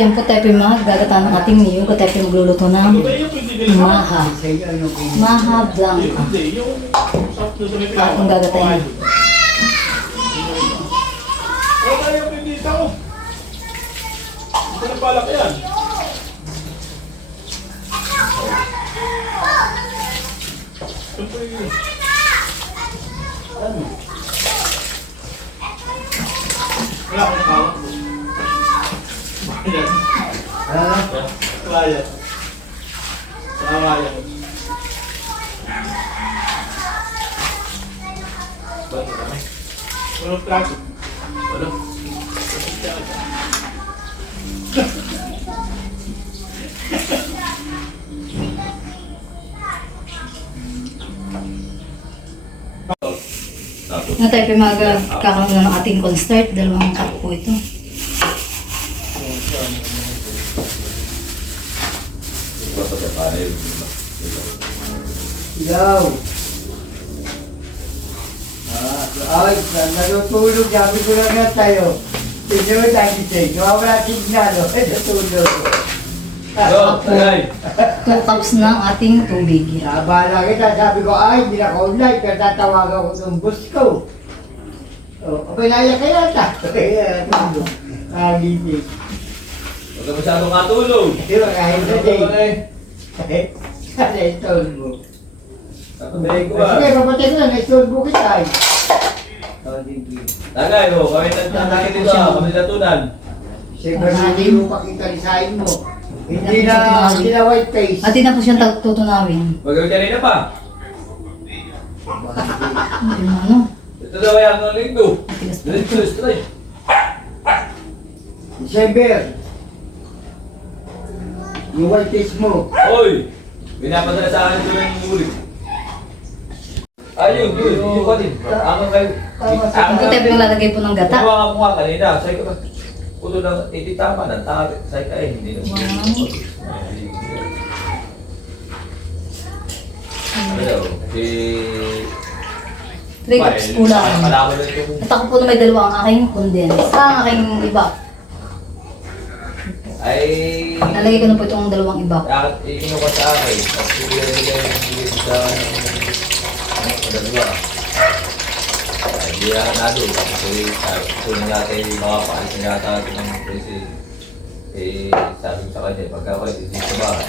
At yan po tayo mga gagata ng ating niyo. Kung tayo magluluto ng maha. Maha blanca. Pindita ko. Ito na palak yan. Ano? Wala akong hawak. Bayan. Sa bayan. Ba't kami? Walang plato. Wala. Tapos, Na tayo po yung magkakaroon na ng ating cornstarch. Dalawang cup po ito. Ikaw. Ah, ay, natutulog. Sabi ko lang nga tayo. Mo tayo dito. Nawawala signal. Natutulog. Go, tagay. 2 cups ng ating tubig. Nabala kita. Sabi ko, ay, hindi na ako online. Kaya tatawagan ko ng boss ko. Oh, okay na kaya ta. Kaya natulog. Kagising. Huwag ka masyadong katulog. Di ba kahit na day. Kasi itulog mo. Tatandaan ko Sige, ba? papatay ko na. Naitulog mo kita. eh. Tagay, ho, kami tatandaan dito kami natunan. Siyempre, hindi mo pakikalisain mo. Hindi na, hindi na white face. At na po siyang tutunawin. Magawin ka rin na pa. Hindi mo ano. Ito daw ng linggo. Matigas po. Diretso, straight. December. Yung white face mo. Oy! Pinapadala sa akin ito yung ulit. Ayun, yun, yun pa din. Ako kayo. Ito tayo po yung lalagay po ng gata. Ginawa ka mo nga kanina. Sabi ko, puto ng ititama ng tari. Sabi ko, eh, hindi na. Ano daw? Si... 3 cups po lang. Na yung... At ako po na may dalawa ang aking condense. Sa ang aking iba. Ay... Lalagay ko na po itong dalawang iba. Iino ka sa akin? Tapos bigyan nila yung bigyan sa... Ano, sa dalawa. Ay, Hindi na na doon. Tapos sabi ko na natin yung makapaalis na yata natin ng president. Eh, sabi sa kanya, pagka ako dito sa bahay,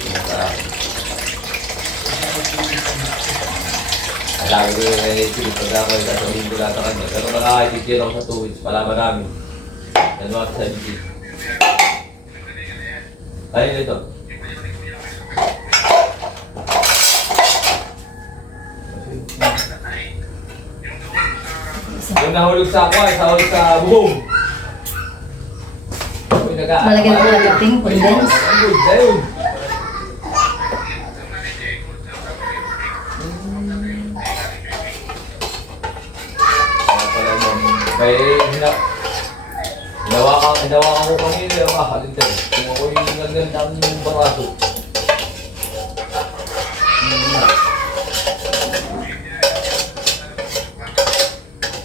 ino sa akin. Lagi ko yung eh, sige, pagka ako sasabihin ko lahat sa kanya. Pero nakakaitigil ako sa two weeks, palaban namin. Yan mga sa 70. Kaya nito. Yung nahulog sa ako, sa hulog sa. Yung naga- Lalagyan ko ng ating condense. Ang good, ayun. Kaya pala yung hinawakan hinawakan ko kanina yung halin tayo. Kung ako yung naganda ng barato.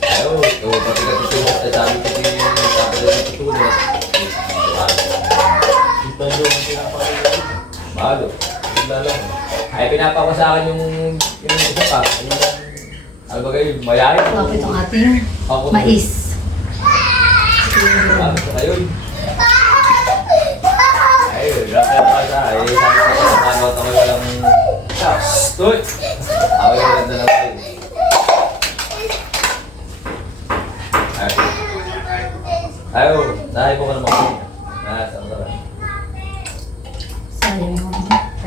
Ayaw, ito pati ka tutulog sa sabi ko din sabi ko din tutulog. Ito yung pinapakita. Malo. Wala lang. Ay pinapako sa akin yung yung isa pa. Yung ano ba kayo? Mayayin? Ito po itong ating mais. Kayo? Ayun, grabe pa sa ay sabi ko sa mga yung ganda na nahay po ka ang sarap. Sayang yung ano.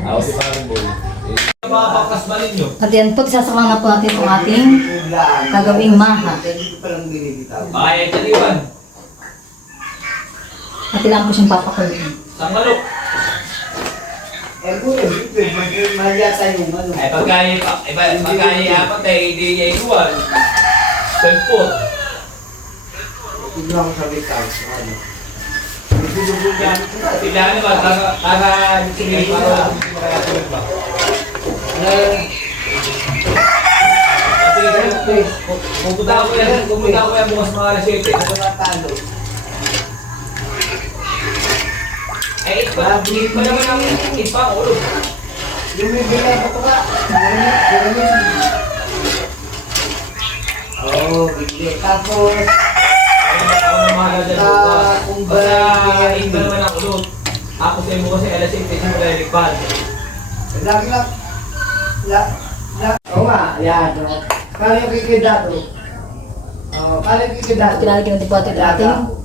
Ako si Parang Boy. Mapapakas ba ninyo? At yan po, sasamahan na po natin itong ating Gagawing maha. Ko palang at ilan po siyang papakuloy. Sa manok. Eh, kuya, hindi. Magyata yung ano. Ay pagkaya, iba, pagkaya apat ay hindi niya iwan. Tempot. Tignan ko sa bitaw. Ano? Ako na. Tignan ba, taga, sige, para hindi makakatulog ba? Pupunta ko yan, pupunta ko yan bukas mga alas 7. Ano natalo? Sabi Hindi pa naman ang ipa, ulo. Yung may bilay ko to ka. Oo, bigli. Tapos, na ba- Basta, hindi pa naman ang ulo. Ako sa mo kasi alas 8, hindi mo dahil ikpan. lagi lang. La, la, oo nga, yan. o. Kala yung kikidato. Oo, kala yung kikidato. Kinalagyan natin po ito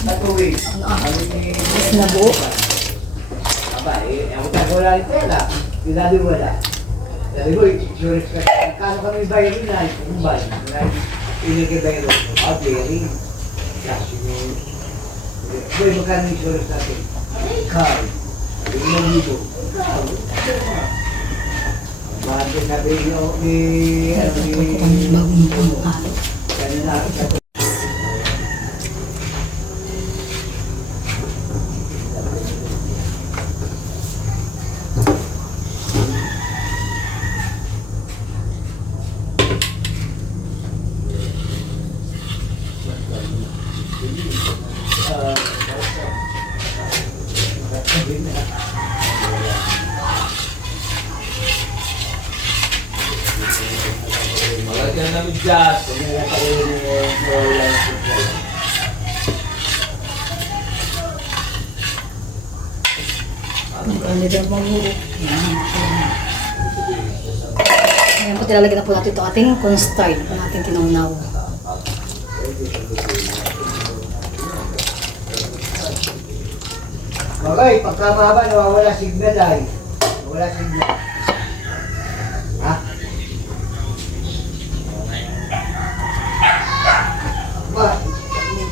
Natuwid. Ano ah? Sabi ni- Mas na buo. Aba, eh, ang wala rin pera. Pinali wala. Sabi ko, insurance ka. Kano kami bayarin na? Kung bayarin. Pinikibayro ko. Ah, bearing. Kasi ni... Boy, magkano yung insurance natin? Car. Yung mga dito. Bakit sinabi niyo ni... Ano ni... Kami bagong pang-halo. Kanina, sabi ka na namin dyan. Ano din pang buo. Yan. Ngayon po tilalagyan na po natin ito ating cornstarch na ating tinaunaw. Okay, pagka mahaba, nawawala signal ay. Nawawala signal.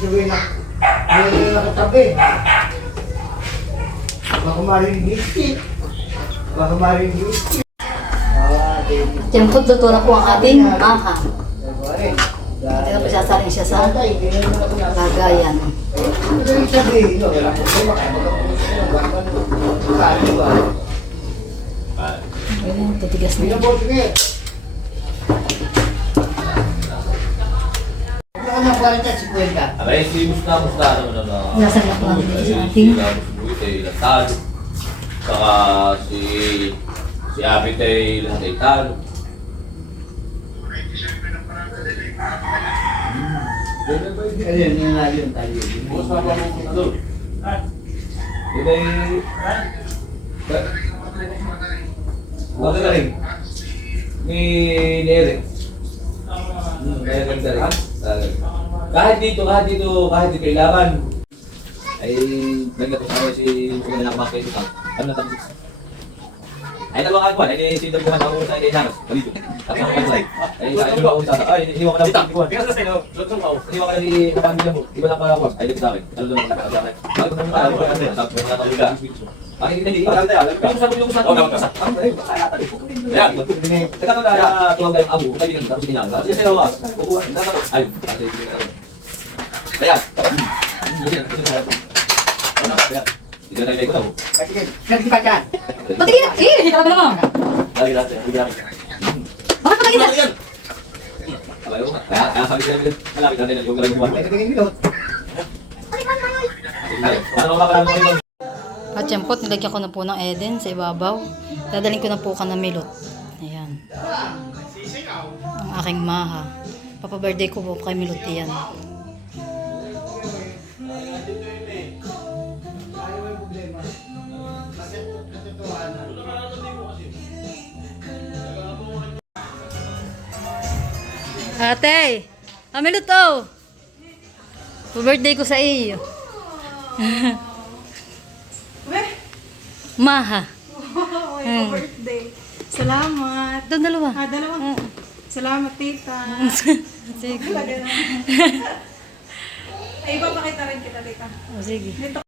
Sabihin na, may yung nakatabi. Baka yung stick. Baka yung stick. Ah, luto na po ang ating. Nagwarin. Ito na po sasaling siya sa na na- lagayan. Ano yung sabihin, 40, 50. Aray, si Musta, Musta, ano na na... Nasa lakwag sa ating. Si Ramos Buit ay latag. Saka si... Si Abit ay lahat ay talo. Ayan, yun na yun tayo. Musta pa mo ko na doon? Ha? Yun ay... Bakit na rin? Ni Eric. Ni Eric na rin. Talaga. Kahit dito, kahit dito, kahit dito kailangan. Ay, nagdato sa akin si kung na nakabakit ito. Ano na tapos? Ay, dalawang kagwan. Ay, si Dabuhan ako sa kailangan. Dito. Tapos ako kagwan. Ay, sa akin ako sa Ay, iniwan ka na. Iniwan. Iniwan ka na. Iniwan ka na ni kapamilya mo. Di ba nakakawag? Ay, dito sa akin. Ano doon ako sa akin? Bakit mo na ako? Tapos mo na ako bigla. Bakit hindi? Yung sabi yung sa akin. Yan. Teka na tuwag tayong abo. Kaibigan tapos ginagawa. Kasi sa'yo ah. Kukuha. Ay, kasi Ayan. Hindi na tayo ko. Sige, nagsipa ka. Patigil na! Eh, hindi ka naman. Lagi natin. Lagi natin. Bakit patigil na? Abayo ka. Kaya sabi ko namin, malapit natin yung galing buwan. Katingin minut. Ano ba para mo At yan po, nilagyan ko na po ng Eden sa ibabaw. Dadaling ko na po ka na milot. Ayan. Ang aking maha. Papa-birthday ko po kay Milot yan. Ate! Milot oh! Pa-birthday ko sa iyo. Maha. Oh, my birthday. Salamat. Doon dalawa. Ah, dalawa. Ah. Salamat, tita. sige. Ay, ipapakita rin kita, tita. Oh, sige. Dito